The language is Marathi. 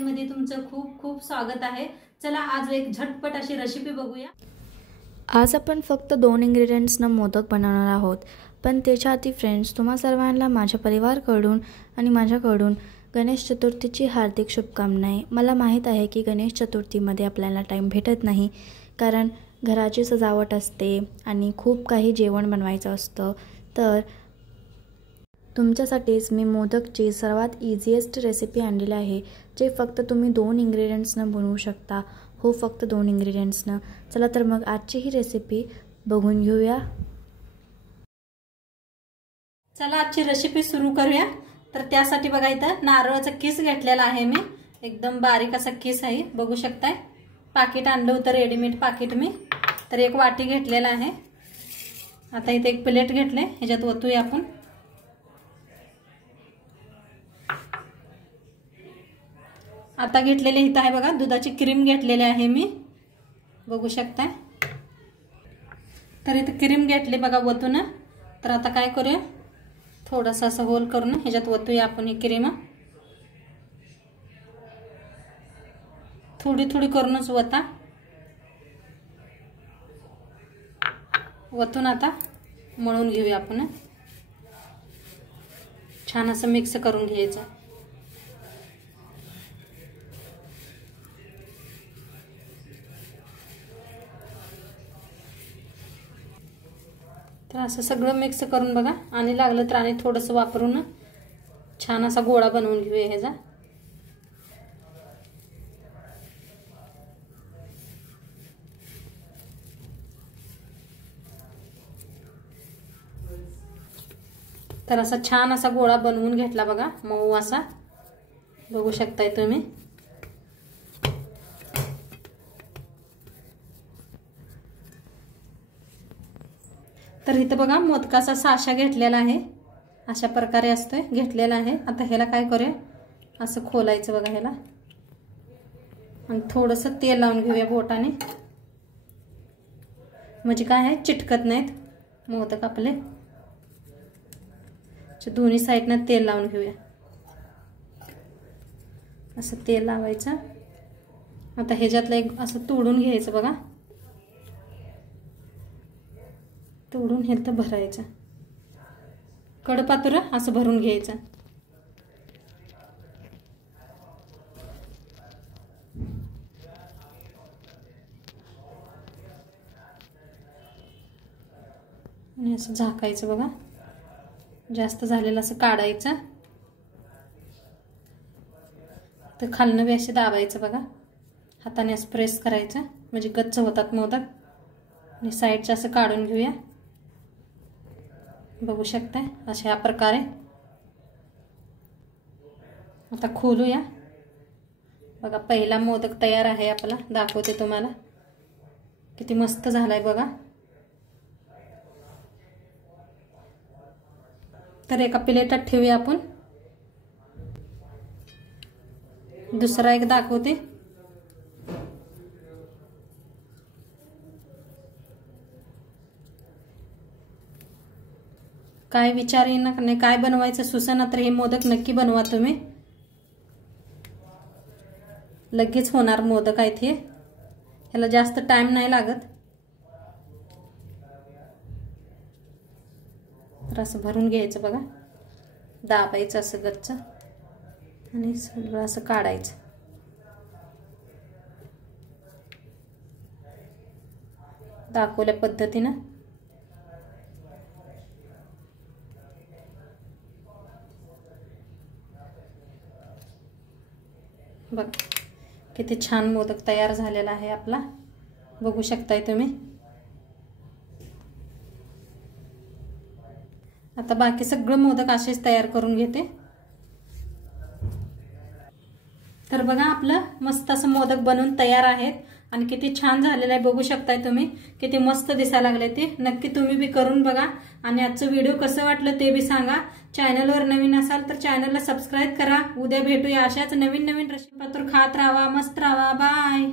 मध्ये तुमचं खूप खूप स्वागत आहे। चला आज एक झटपट अशी रेसिपी बघूया। आज आपण फक्त 2 इंग्रेडिएंट्सना मोदक बनवणार आहोत, पण त्याच्या आधी फ्रेंड्स तुम्हा सर्वांना माझ्या परिवाराकडून आणि माझ्याकडून गणेश चतुर्थीची हार्दिक शुभकामनाएं। मला माहित आहे की गणेश चतुर्थीमध्ये आपल्याला टाइम भेटत नाही, कारण घराची सजावट असते आणि खूप काही जेवण बनवायचं असतं। तर तुमच्यासाठीच मी मोदकची सर्वात इझीएस्ट रेसिपी आणलेली आहे, जे फक्त तुम्ही 2 इंग्रेडिएंट्सनं बनवू शकता। हो, फक्त 2 इंग्रेडिएंट्सनं। चला तर मग आजची ही रेसिपी बघून घेऊया। चला आजची रेसिपी सुरू करूया। तर त्यासाठी बघा इथं नारळाचा किस घेतलेला आहे मी, एकदम बारीक असा किस आहे, बघू शकताय। पाकिट आणलं होतं रेडीमेड पाकिट मी। तर एक वाटी घेतलेला आहे। आता इथे एक प्लेट घेतले, ह्याच्यात ओतूया आपण। आता घेतलेले इथं आहे बघा दुधाची क्रीम घेतलेली आहे मी, बघू शकताय। तर इथे क्रीम घेतली बघा ओतून। तर आता काय करूया, थोडासा असं होल करून ह्याच्यात ओतूया आपण ही क्रीम। थोडी थोडी करूनच ओता। ओतून आता मळून घेऊया आपण। छान असं मिक्स करून घ्यायचं। तर असं सगळं मिक्स करून बघा, आणि लागलं तर आणि थोडंसं वापरून छान असा गोळा बनवून घेऊया ह्याचा। तर असा छान असा गोळा बनवून घेतला बघा, मऊ असा, बघू शकताय तुम्ही। तर इथं बघा मोदकाचा साचा घेतलेला आहे, अशा प्रकारे असतोय घेतलेला आहे। आता ह्याला काय करूया, असं खोलायचं बघा ह्याला, आणि थोडंसं तेल लावून घेऊया बोटाने, म्हणजे काय आहे चिटकत नाहीत मोदक आपले। दोन्ही साईडनं तेल लावून घेऊया, असं तेल लावायचं। आता ह्याच्यातलं एक असं तोडून घ्यायचं बघा, तोडून हे तर भरायचं, कडपात्र असं भरून घ्यायचं। आणि असं झाकायचं बघा, जास्त झालेलं असं काढायचं। तर खालनं बी असे दाबायचं बघा, हाताने असं प्रेस करायचं, म्हणजे गच्च होतात मोदक। आणि साईडचं असं काढून घेऊया, बघू शकताय अशा प्रकारे। आता खोलूया बघा, पहिला मोदक तयार आहे आपला, दाखवते तुम्हाला किती मस्त झालाय बघा। तर एका प्लेटात ठेवूया आपण, दुसरा एक दाखवते। काय विचार येणार नाही, काय बनवायचं सुचना तर हे मोदक नक्की बनवा तुम्ही, लगेच होणार मोदक आहेत हे, ह्याला जास्त टाइम नाही लागत। तर असं भरून घ्यायचं बघा, दाबायचं असं गच्च, आणि सगळं असं काढायचं। दाखवल्या पद्धतीनं बघ, किती छान मोदक तयार झालेला आहे आपला, बघू शकताय तुम्ही। आता बाकी सगळं मोदक असेच तयार करून घेते। तर बघा आपलं मस्त असं मोदक बनवून तयार आहेत, आणि किती छान झालेलं आहे, बघू शकताय तुम्ही किती मस्त दिसायला लागले ते। नक्की तुम्ही बी करून बघा, आणि आजचं व्हिडिओ कसं वाटलं ते बी सांगा। चॅनलवर नवीन असाल तर चॅनलला सबस्क्राइब करा। उद्या भेटूया अशाच नवीन नवीन रेसिपी, खात राहा, मस्त राहा, बाय।